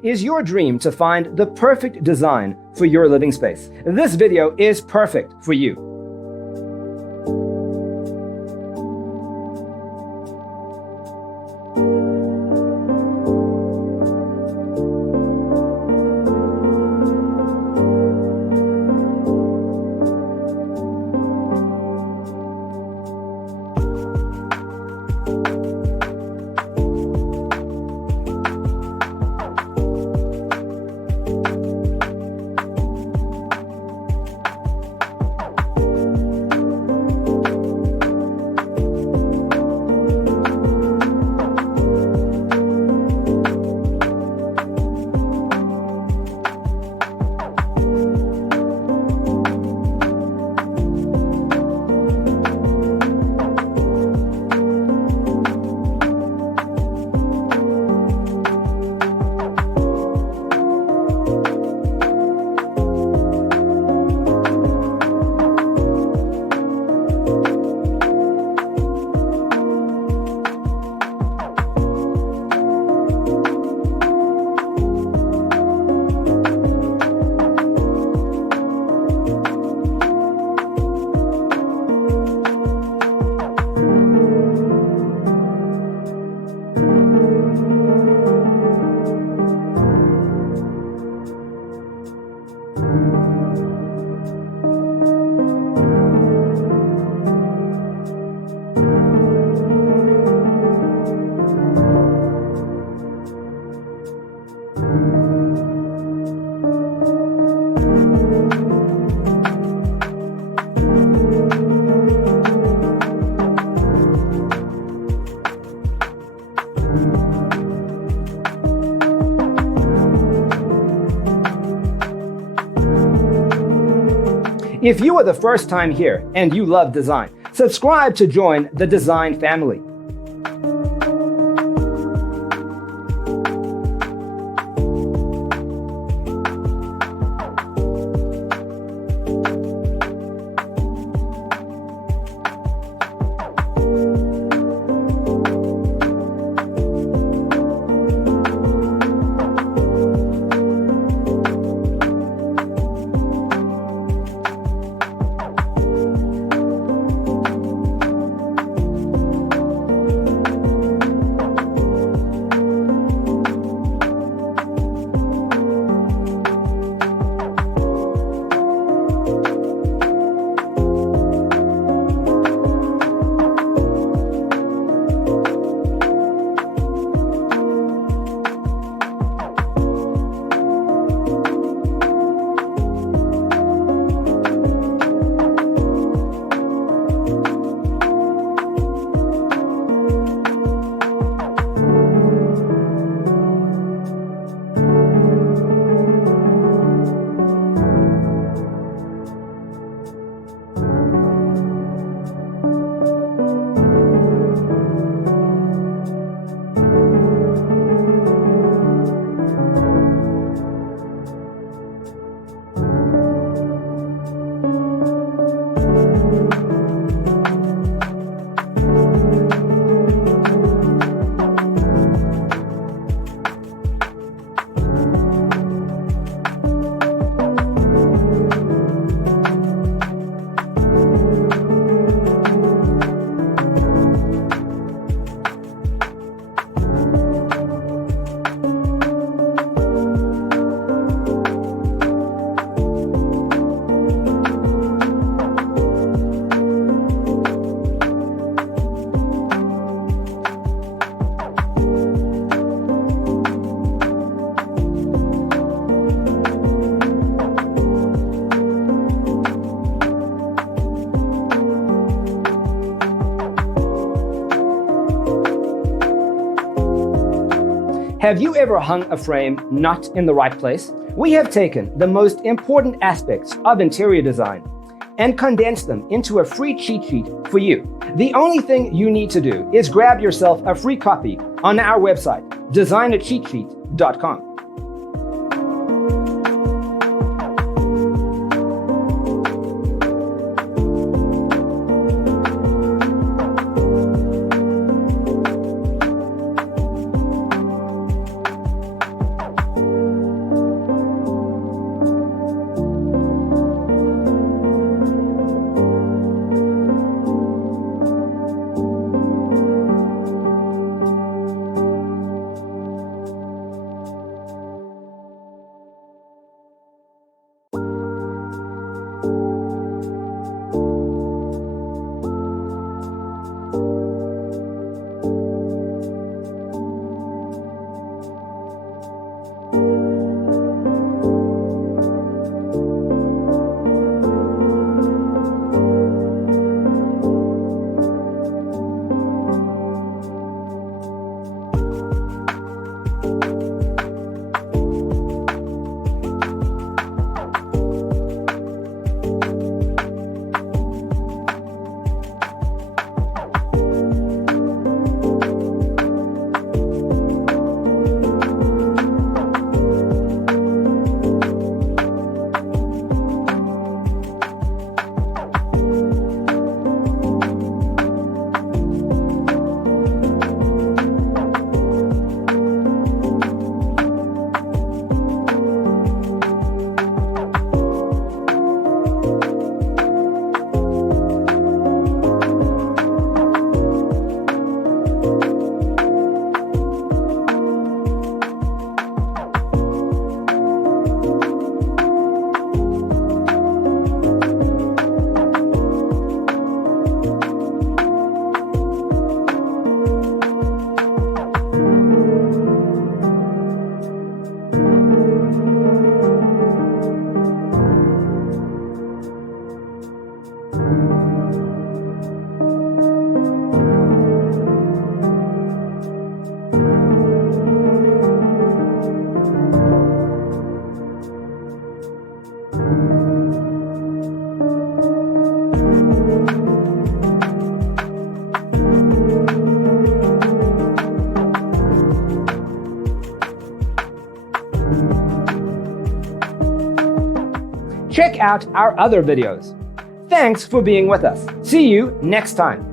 Is your dream to find the perfect design for your living space? This video is perfect for you. If you are the first time here and you love design, subscribe to join the design family. Have you ever hung a frame not in the right place? We have taken the most important aspects of interior design and condensed them into a free cheat sheet for you. The only thing you need to do is grab yourself a free copy on our website, designercheatsheet.com. Check out our other videos. Thanks for being with us. See you next time.